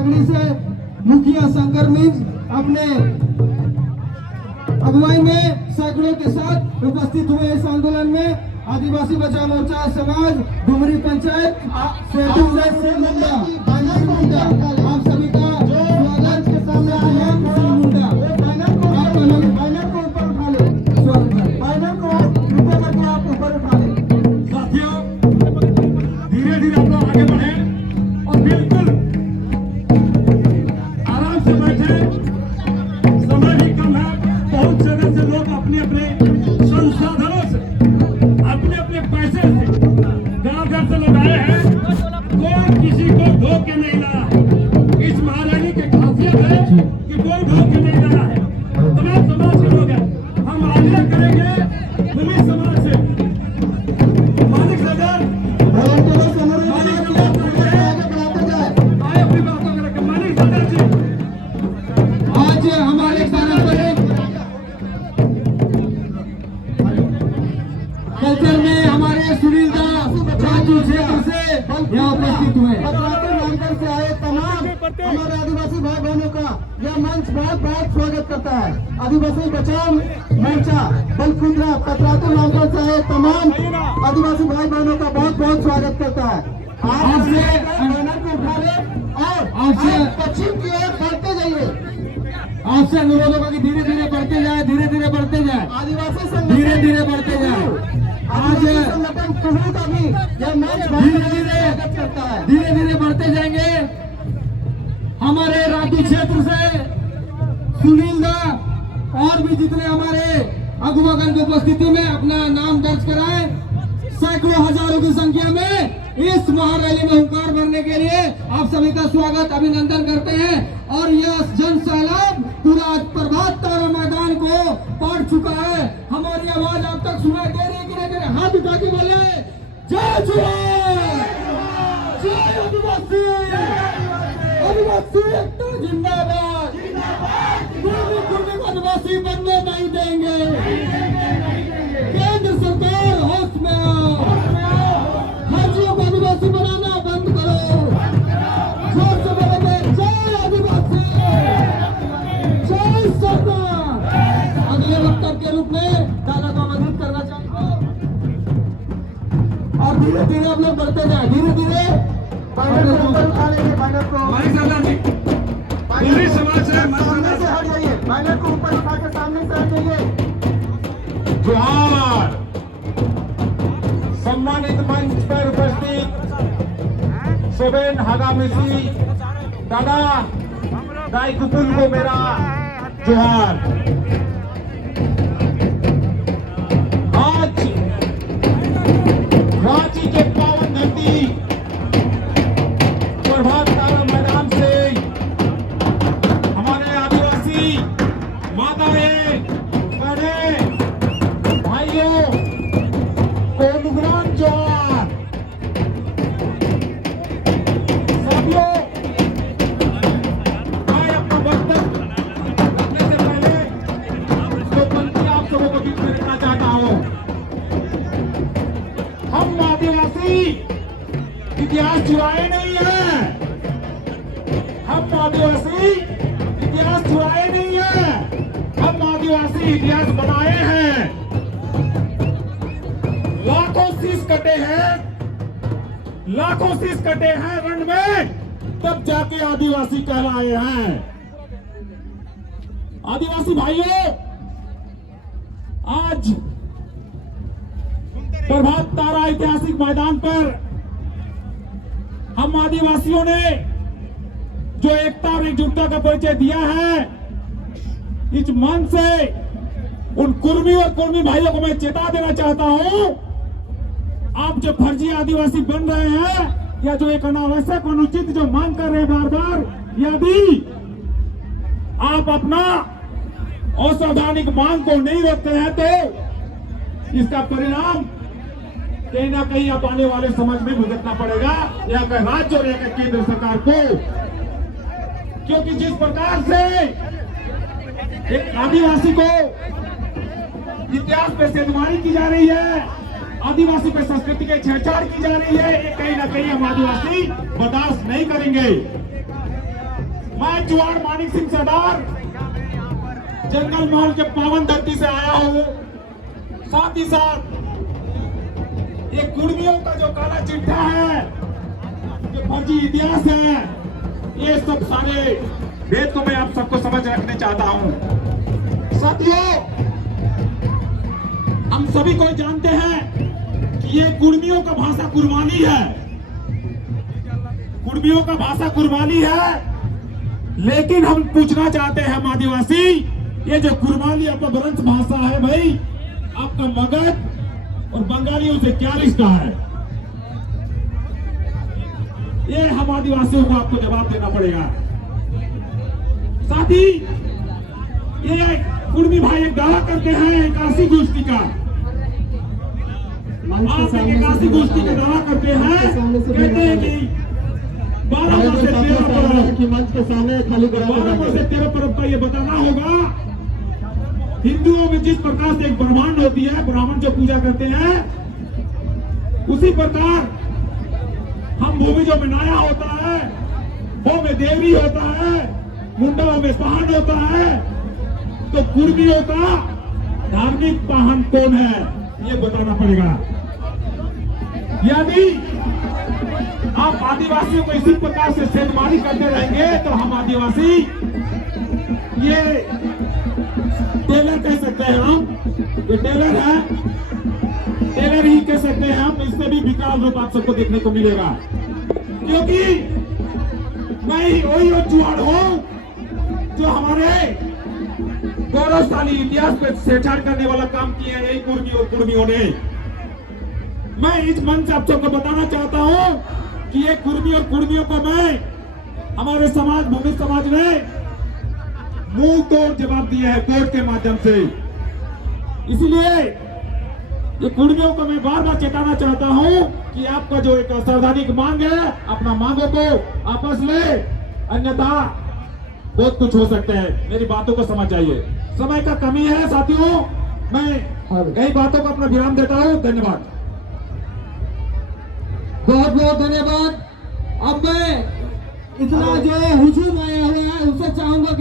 से मुखिया शंकर मिर्ज अपने अगुवाई में सैकड़ों के साथ उपस्थित हुए इस आंदोलन में आदिवासी बचाओ मोर्चा समाज डुमरी पंचायत आप सभी का स्वागत के सामने बैनर को ऊपर उठा ले, बैनर को ऊपर करके आप ऊपर उठा ले। साथियों, धीरे धीरे आप लोग आगे बढ़े और बिल्कुल आराम से बैठे। समय भी कम है। बहुत जगह से लोग अपने अपने संसाधनों से, अपने अपने पैसे से गांव घर से लोग आए हैं। कोई किसी को धोखे नहीं रहा। इस महारैली की खासियत है कि कोई धोखे नहीं रहा है। तमाम समाज के लोग हैं। हम आग्रह करेंगे पुलिस समाज से, मालिक सरदार आज हमारे पारंपरिक कल्चर में हमारे सुनील दा राजू क्षेत्र से यहाँ उपस्थित हुए से आए तमाम हमारे आदिवासी भाई बहनों का यह मंच बहुत बहुत स्वागत करता है। आदिवासी बचाओ मोर्चा बलकुंद्रा पतरातू नामकल से आए तमाम आदिवासी भाई बहनों का बहुत बहुत स्वागत करता है। आपसे बैनर को उठा ले और आपसे पश्चिम की ओर बढ़ते जाइए। आपसे अनुरोध होगा कि धीरे धीरे बढ़ते जाए, धीरे धीरे बढ़ते जाए, आदिवासी संगठन धीरे धीरे बढ़ते जाए। आज संगठन कुहू का भी यह मंच धीरे धीरे करता है। धीरे धीरे बढ़ते जाएंगे। हमारे राजू क्षेत्र से सुनील दा और भी जितने हमारे अगुवागण की उपस्थिति में अपना नाम दर्ज कराए, सैकड़ों हजारों की संख्या में इस महारैली में हुंकार भरने के लिए आप सभी का स्वागत अभिनंदन करते हैं। और यह जन सैलाब पूरा प्रभात तारा मैदान को पार चुका है। हमारी आवाज आप तक सुनाई दे रही है कि नहीं दे रही? हाथ उठा के बोले जय जवान, जय आदिवासी, आदिवासी एकता जिंदाबाद, कुर्मी को आदिवासी बनने नहीं देंगे। केंद्र सरकार होश में आओ, हाजियों को आदिवासी बनाना बंद करो। जोर से बोलोगे जय आदिवासी, जय सरकार। अगले वक्तव्य के रूप में दादा को आमंत्रित करना चाहूंगा और धीरे धीरे आप लोग बढ़ते जाए, धीरे धीरे बैनर को ऊपर उठा लेंगे। बैनर को मालिक सरदार जी, पूरी समाज से सामने से हट जाइए, बैनर को ऊपर उठा के सामने से हट जाइए। जोहार। सम्मानित मंच पर उपस्थित सोबेन हागामिसी दादा दाई कुपुल को मेरा जोहार। आज रांची के पावन धरती प्रभात तारा मैदान से हमारे आदिवासी माताएं, बहनें, भाइयों को नुकसान जोहार। साथियों, मैं अपना वक्तव्य रखने से पहले तो पंक्ति आप सबों को बीच में रखना चाहता हूं। हम आदिवासी इतिहास चुराए नहीं है। हम आदिवासी इतिहास चुराए नहीं है। हम आदिवासी इतिहास बनाए हैं। लाखों शीश कटे हैं, लाखों शीश कटे हैं रण में, तब जाके आदिवासी कहलाए हैं। आदिवासी भाइयों, आज प्रभात तारा ऐतिहासिक मैदान पर हम आदिवासियों ने जो एकता और एकजुटता का परिचय दिया है, इस मंच से उन कुर्मी और कुर्मी भाइयों को मैं चेता देना चाहता हूं, आप जो फर्जी आदिवासी बन रहे हैं या जो एक अनावश्यक अनुचित जो मांग कर रहे हैं बार बार, यदि आप अपना असंवैधानिक मांग को नहीं रोकते हैं तो इसका परिणाम कहीं ना कहीं आप आने वाले समय में भुगतना पड़ेगा, या कहीं राज्य और या केंद्र सरकार को। क्योंकि जिस प्रकार से एक आदिवासी को इतिहास पे सेधमारी की जा रही है, आदिवासी पे संस्कृति की छेड़छाड़ की जा रही है, ये कहीं ना कहीं हम आदिवासी बर्दाश्त नहीं करेंगे। मैं जुआड़ मानिक सिंह सरदार जंगल महल के पावन धरती से आया हूं। साथ ही साथ ये कुर्मियों का जो काला चिट्ठा है, ये फर्जी इतिहास है, ये सब सारे भेद को मैं आप सबको समझ रखने चाहता हूं। साथियों, हम सभी को जानते हैं कि ये कुर्मियों का भाषा कुर्बानी है, कुर्मियों का भाषा कुर्बानी है। लेकिन हम पूछना चाहते हैं हम आदिवासी, ये जो कुर्बानी अपभ्रंश भाषा है भाई, आपका मगध और बंगालियों से क्या रिश्ता है? ये हम आदिवासियों को आपको जवाब देना पड़ेगा। साथ ही ये कुर्मी भाई एक दावा करते हैं एकासी गोष्ठी का, आप एकासी गोष्ठी का दावा करते हैं, कहते हैं कि 12 से 13 पर्व, मंच के सामने खाली 12 से 13 पर्व का ये बताना होगा। हिंदुओं में जिस प्रकार से एक ब्रह्मांड होती है, ब्राह्मण जो पूजा करते हैं, उसी प्रकार हम भूमिजों में नाया होता है, वो में देवरी होता है, मुंडाओं में पाहन होता है। तो कुर्मियों का धार्मिक पाहन कौन है, ये बताना पड़ेगा। यदि आप आदिवासियों को इसी प्रकार से सेधमारी करते रहेंगे तो हम आदिवासी ये टेलर कह सकते हैं, हम ये टेलर है, टेलर ही कह सकते हैं हम। इससे भी विकराल रूप आप सबको देखने को मिलेगा, क्योंकि मैं ही वही जुआड़ हूं जो हमारे गौरवशाली इतिहास पे छेड़छाड़ करने वाला काम किया है यही कुर्मी और कुर्मियों ने। मैं इस मंच से आप सबको बताना चाहता हूं कि ये कुर्मी और कुर्मियों को मैं हमारे समाज, भूमि समाज ने मुंह तोड़ जवाब दिया है कोर्ट के माध्यम से। इसलिए ये कुर्मियों को मैं बार बार चेताना चाहता हूं कि आपका जो एक संवैधानिक मांग है, अपना मांगों को आपस में, अन्यथा बहुत कुछ हो सकते हैं। मेरी बातों को समझ जाइए, समय का कमी है साथियों, मैं कई बातों को अपना विराम देता हूं। धन्यवाद, बहुत बहुत धन्यवाद। अब मैं इतना जो हुजूम आया हुआ है उससे चाहूंगा कि